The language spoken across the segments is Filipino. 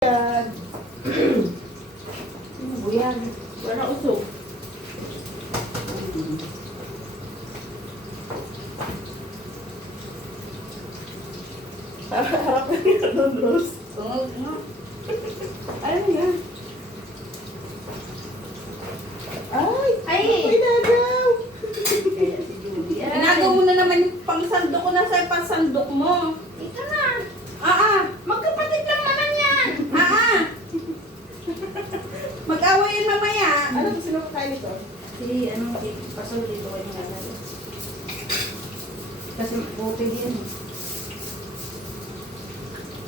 Yan. Ano ba yan? Wala usok. Harap na niya doon, Rose. Tungod mo. Ano yan? Ay! Ay! Pinagaw! Kaya si Julia. Inagaw mo na naman yung pangsandok ko na sa pangsandok mo. Ito na. Magkapatid lang naman yan. Mag-away yan mamaya. Ano to sino kakain ito? Si pasol dito kayo nga natin. Kasi okay yan.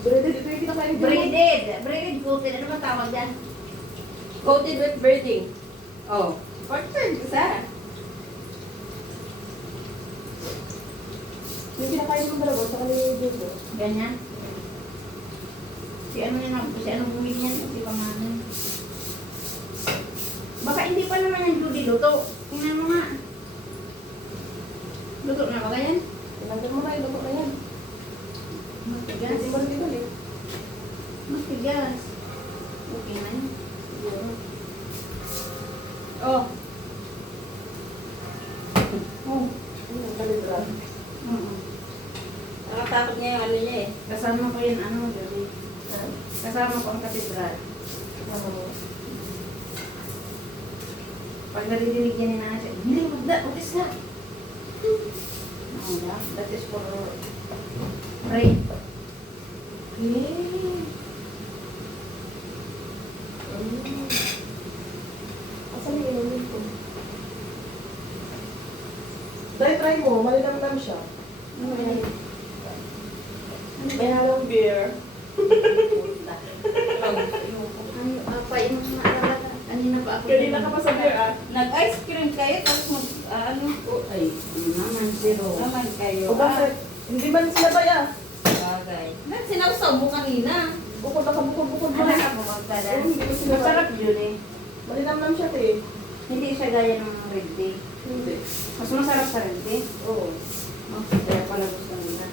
Breaded, ito yung kinakain ito. Braided. Braided coated. Ano ba tawag dyan? Coated with breading. Oh. Partner, isa. Yung kinakain ng dalawa sa kanila dito. Ganyan. Si ano bumili niyan? Si pangalan. Baka hindi pa naman yung Judy luto. Tingnan mo nga. Luto na ba yan? Tinanggal mo na, iluto na yan. Matigas. Hindi mo rin balik. Matigas. Okay na yun. Siguro. Oh. Oh. Ang kalibra. Nakatakot niya yung ano niya eh. Kasama ko yun, Judy. Kasama ko ang katedral. Ano? Pag narinig yan ni Nanay, hindi, utis ka. That is for pray. Asan yung inumin ko? Try mo, malinam-nam siya. Ano yan? May halong beer. Apa yung mga alala? Kanina pa ako. Kanina ka pa sa beer ah. Nag-ice cream kayo, tapos ano po, ay, Naman, zero. naman kayo. O bakit? Hindi ba sila ba yan? Bagay. Sinawsaw mo kanina. Bukod na kabukod-bukod Ano ba? ka po pala? Hindi ko sila ba? Masarap yun eh. Malinam-nam siya eh. Hindi siya gaya ng red tea. Hindi. Mas masarap sa red tea. Oo. Kaya pala gusto nila.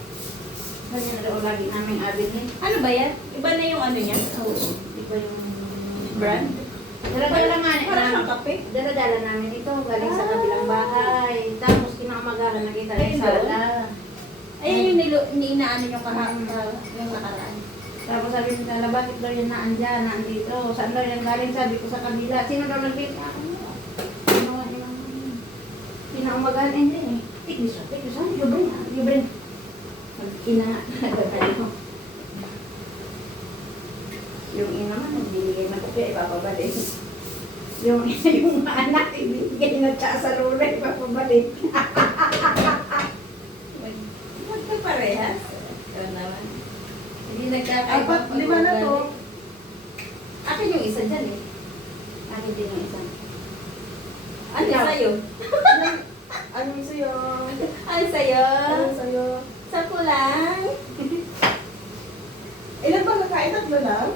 Ganyan na daw lagi naming abilhin. Ano ba yan? Iba na yung ano niya? Oo. Iba yung Brand? Dala-dala nga Parang siyang namin. kape. Dala-dala namin ito galing sa kabilang bahay. Tapos kinamagahan na kita ng Ayun sala. Ayun yung inaano yung kahapon, yung nakaraan. Tapos sabi ni Sala, bakit daw yan naandyan, naandito? Saan daw yan galing? Sabi ko sa kabila. Sino daw nagbili? Ako mo. Kinamagahan hindi eh. Tigis, libre na, libre. Yung ina man, nagbibigay ng kape, ipapabalik. Yung anak, ibibigay na tsa sa lula, ipapabalik. Magkaparehas. Ikaw naman. Hindi nagkakaiba. 4, 5 na to. Akin yung isa dyan eh. Akin din yung isa. Ano sa'yo? Ano sa'yo? Ano sa'yo? Ano sa'yo? Sa pulang. Ilan ba nakain? 3 lang?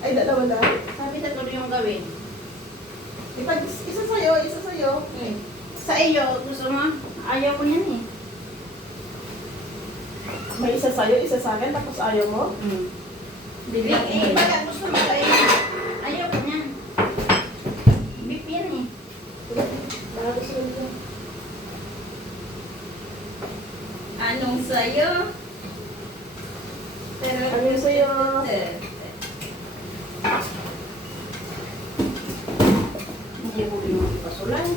Ay, 2 lang? Sabi na tuloy yung gawin. Isa sa'yo, isa sa'yo. Sa iyo, gusto mo? Ayaw ko yan eh. May isa sa'yo, isa sa akin, tapos ayaw mo? Bibig eh. Bakit gusto mo sa iyo? Ayaw ko yan. Bip yan eh. Baka gusto ko nito. Anong sa'yo? Pero, Ano yung sa'yo? Hindi ko yung pasulan.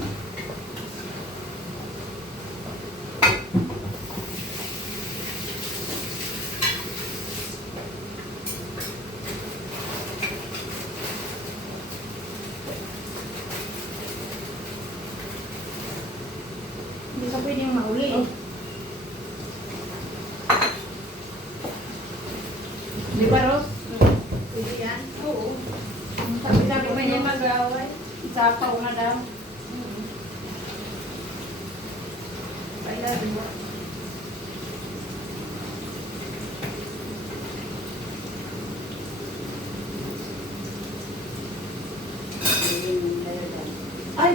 Hindi ka pwedeng mahuli eh. Di ba, Ros? Pwede yan? Oo. Sabi ko May niya mag-away. isapaw na daw. Kaya, di ba? Ay,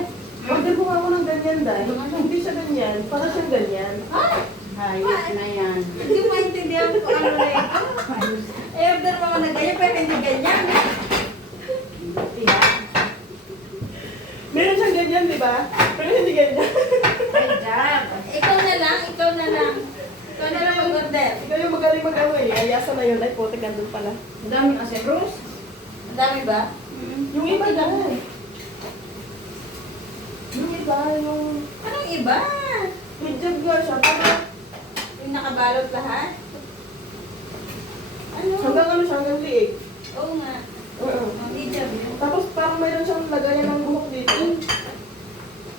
order ko nga ako ng ganyan dahil. Hindi siya ganyan. Para siyang ganyan. Ah! Hayop na yan. Hindi ko maintindihan kung ano na ito. Eh, order mo ako na ganyan, pero hindi ganyan. Buti ha. Meron siyang ganyan, di ba? Pero hindi ganyan. Ay, job. Ikaw na lang, ikaw na lang. Ikaw na lang mag-order. Ikaw yung magaling mag-away. Ayasa na yun. Ay, puti, gandun pala. Ang dami kasi, Rose. Ang dami ba? Yung iba dahil. Yung iba, yung Anong iba? hijab nga siya. Para Yung nakabalot lahat? Ano? hanggang ano siya, hanggang liig. Oo nga. Oo. Ang hijab yun. Tapos parang mayroon siyang lagayan ng buhok dito.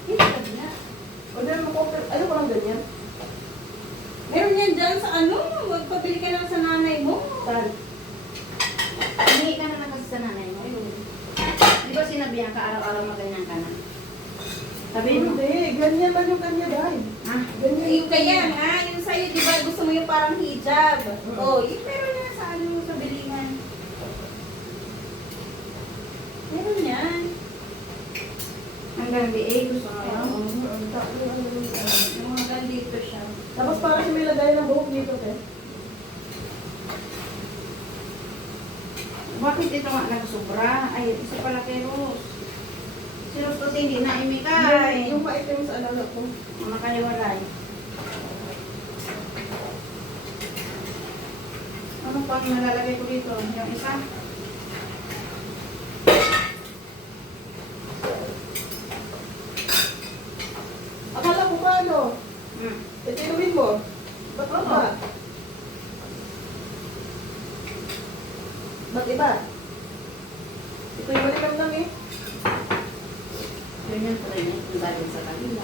Hijab na. O dahil mo ano ko lang ganyan? Meron yan dyan sa ano? Magpabili ka lang sa nanay mo. Saan? Hindi ka naman kasi sa nanay mo. Di ba sinabihan ka araw-araw maganyan ka na? Sabi mo. Hindi, ganyan lang yung kanya dahil. Ha? Ganyan Yung kaya nga, yung sa'yo, di ba gusto mo yung parang hijab? Oh, yung meron yan sa ano, sa bilingan. Meron yan. Hanggang BA gusto mo yun? Yung mga dito siya. Tapos parang siya may lagayan ng buhok dito, te. Bakit ito nga nagsobra? Ay, isa pala kay Rose. Si Rose kasi hindi na imikay. Yung maitim sa ano ko. Ang makaliwalay. Ano pa ang nalalagay ko dito? Yung isa? Akala ko ka ano? Itinumin mo. Ba't ba? Ba't iba? Ito yung malikam lang eh. Yun yung tuloy niya yung galing sa kanila.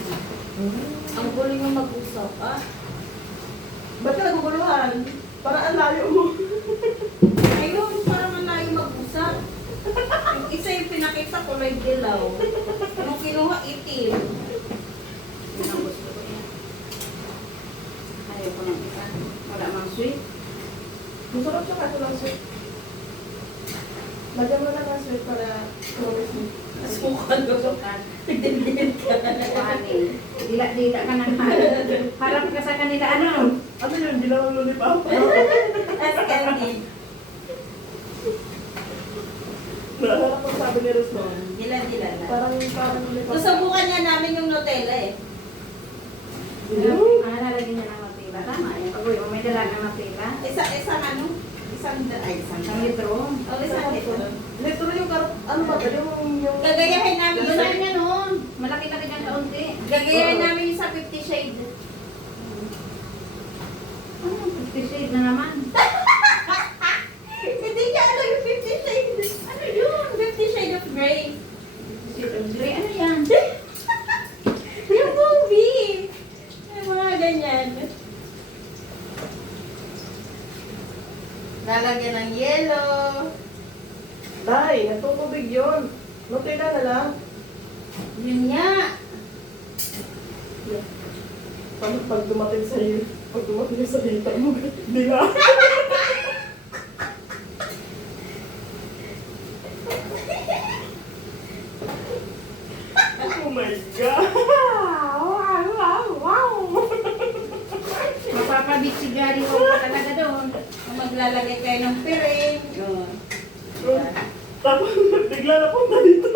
Ang gulo yung mag-usap, ah. Ba't ka naguguluhan? Parang ang layo mo. Ayun, parang ang layo mag-usap. Yung isa yung pinakita kulay dilaw. Yung kinuha itim. Yun ang gusto ko yan. Ayaw ko ng isa. Wala mang sweet. Masarap siya kaso lang sweet. Lagyan mo na ng sweet para promise mo. Nasukan ko. Sukan. Nagdindihan ka na. Kuhanin. Dila-dila ka ng harap. Harap ka sa kanila. Ano? Ano yun? Ginawang lollipop? As candy. Naalala ko sabi ni Rose noon. Dila-dila na. Parang lollipop. Susubukan niya namin yung Nutella eh. Lalagyan niya ng mapila. Tama yan. Pag may dala ng mapila. Isang ano? Isang Isang litro. Oh, isang ito. Litro yung ano ba? Yung... Gagayahin namin Yun yung na niya noon. Malaki-laki niyang kaunti. Gagayahin namin yung sa 50 Shade. Ano? 50 shade na naman. Hindi niya alam yung 50 Shade. Ano yun? 50 Shade of Grey. 50 shade of gray. Ano yan? Yung movie. Ay, mga ganyan. Lalagyan ng yellow. Tay, nagtutubig yun. Nutella na lang. Yun nga. Pag dumating sa'yo, pag dumating sa data mo, di ba? Oh my God! Wow! Wow! Wow! Mapapabit si Gary ko pa talaga doon. Kung maglalagay kayo ng piring. Yun. Tapos bigla na punta dito.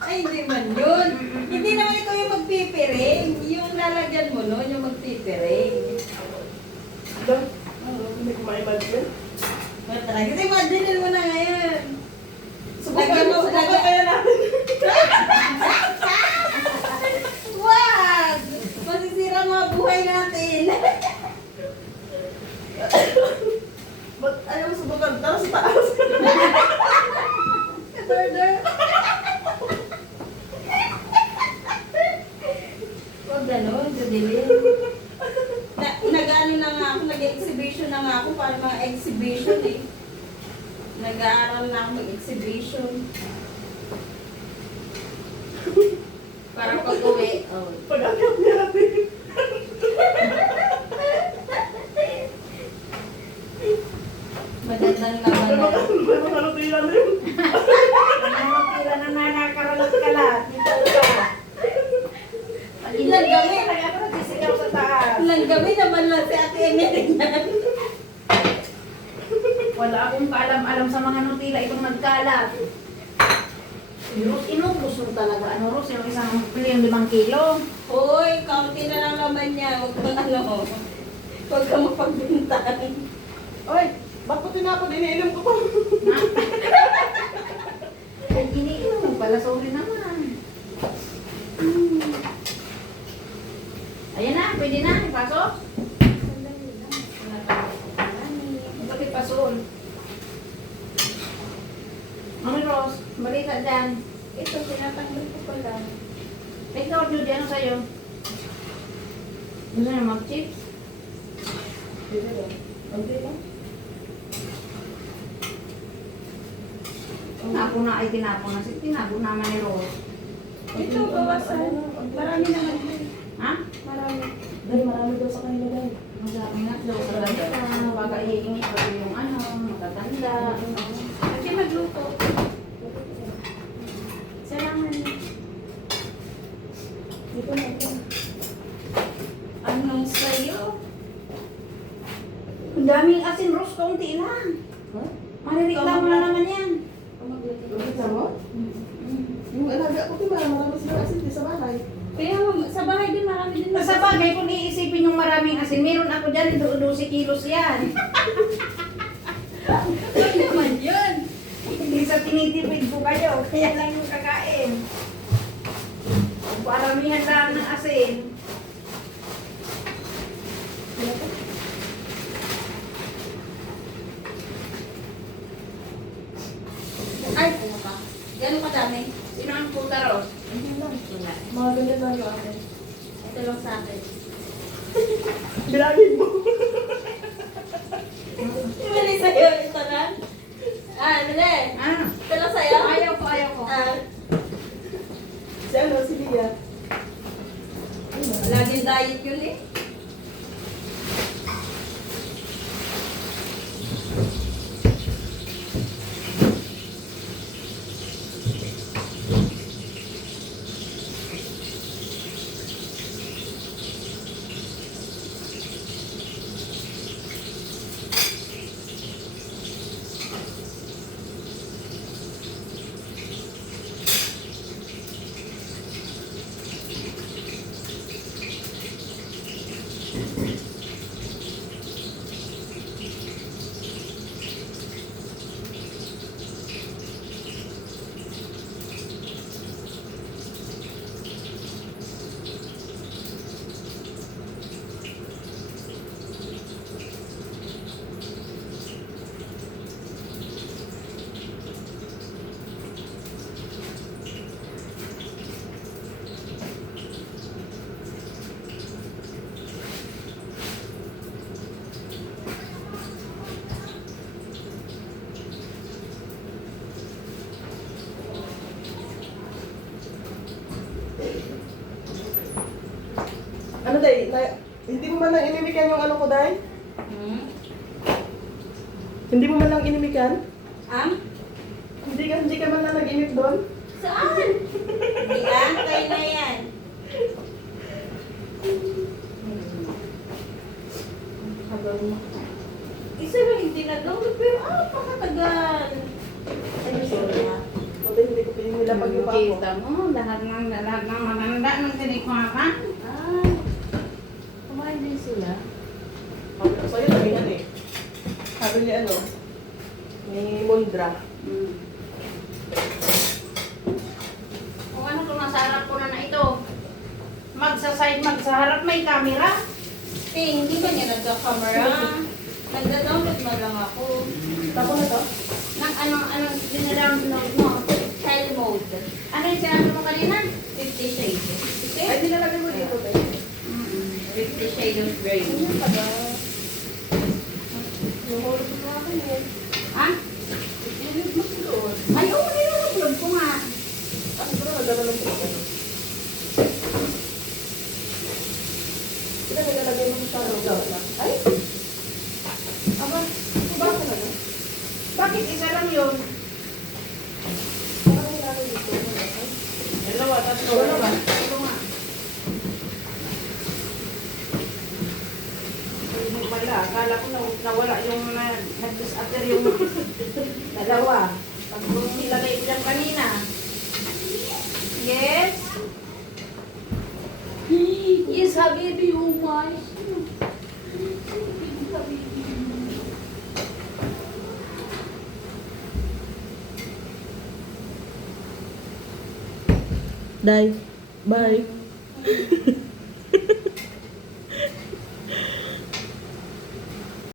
Ay, hindi man yun. Hindi naman ikaw yung magpipiring. Yung lalagyan mo nun, yung magpipiring. Dan, hindi ko ma-imagine. Talaga, kasi imagine mo na ngayon. Subukan kaya natin. Wag! Masisira mga buhay natin. Ba't ayaw mo subukan? Tara sa taas. Order. Huwag ganun, gadilim. Nag-ano na nga ako, nag-exhibition na nga ako para mga exhibition eh. Nag-aaral na ako mag-exhibition. Para pag-uwi. Oh. Pag-akyat niya natin. Magandang laman na. May mga nutella na yun. Nakakapila na nakakarolat-kalat. Dito ka. Ilang gabi. Kaya ako nagsisigaw sa taas. Ilang gabi naman kalat. Rose, inubos mo talaga. Ano, Rose, yung isang yung 5 kilo. Hoy, kaunti na lang naman niya. Huwag kang ano. Huwag kang mapagbintan. Oy, ba't po tinapon? Iniinom ko pa. Ay, iniinom mo pala. Sorry naman. Ayan na, pwede na. Ipasok. Bakit pasol? Mami Rose, balita dyan. Ito, tinatanggal ko pala. Ikaw, Judy, ano sa'yo? Gusto niyo mag-chips? Okay lang. Tinapo na ay tinapo na. Tinapo naman ni Rose. Ito, bawasan. Marami naman din. Ha? Marami. Dahil marami daw sa kanila dahil. Masabi nga daw sa ganito. Baga iingi pa yung ano, matatanda. Kasi magluto. Salamat. Dito na ito. Anong sa'yo? Ang daming asin, Rose, kaunti lang. Ha? Marireklamo na naman yan. Bakit mo? Yung alaga ko, marami sila asin sa bahay. Kaya sa bahay din marami din. Sa bagay, kung iisipin yung maraming asin, meron ako dyan, 12 kilos yan. Ano naman yun? Hindi sa tinitipid ko kayo, kaya lang yung kakain. Kung paramihan lang ng asin. Ay, pumunta. Gano'n kadami? Sino ang puta, Rose? Wala. Mga ganyan lang yung akin. Ito lang sa akin. Bilangin mo. Mali sa'yo, ito na. Mali. Ah, Ito lang sa'yo. ayaw ko, ayaw ko. Si ano, si Lia. Laging diet yun eh. Ano day? Hindi mo man lang inimikan yung ano ko day? Hindi mo man lang inimikan? Hindi ka man lang nag-imik doon? Saan? Yan, kayo na yan. Isa lang yung tinag-download pero pakatagal. Ay, sorry. Buti hindi ko pinilapag yung pa ako. Kita mo, lahat ng maganda ng tinikwakan. Kumain din sila. Sabi ko sa'yo, sabi yan eh. Sabi ni ano, ni Mundra. Kung ano kung nasa harap ko na ito, magsa-side, magsa-harap, may camera. Hindi ba niya nagka-camera? Nagda-download na lang ako. Tapos na to? Ano, dinadownload mo. Child mode. Ano yung sinabi mo kanina? 50 Shades. Ay, Okay? dinalagay mo dito tayo. 50 Shades of Grey. Ano pa ba? Yung hulog mo na akin eh. Ha? Ilig mo doon. Ay, oo, nilulog ko nga. Ako ba nagdala ng ano? Sila naglalagay mo sa ano? Ay! Aba, Ba talaga? bakit isa lang yun? Parang nilagay dito. Dalawa, tatlo. Dalawa. Tatlo nga. Hindi pala, akala ko nawala yung nag-disappear yung dalawa. Pag nilagay ko dyan kanina. Yes? Yes, habibi, oh my. Day, bye.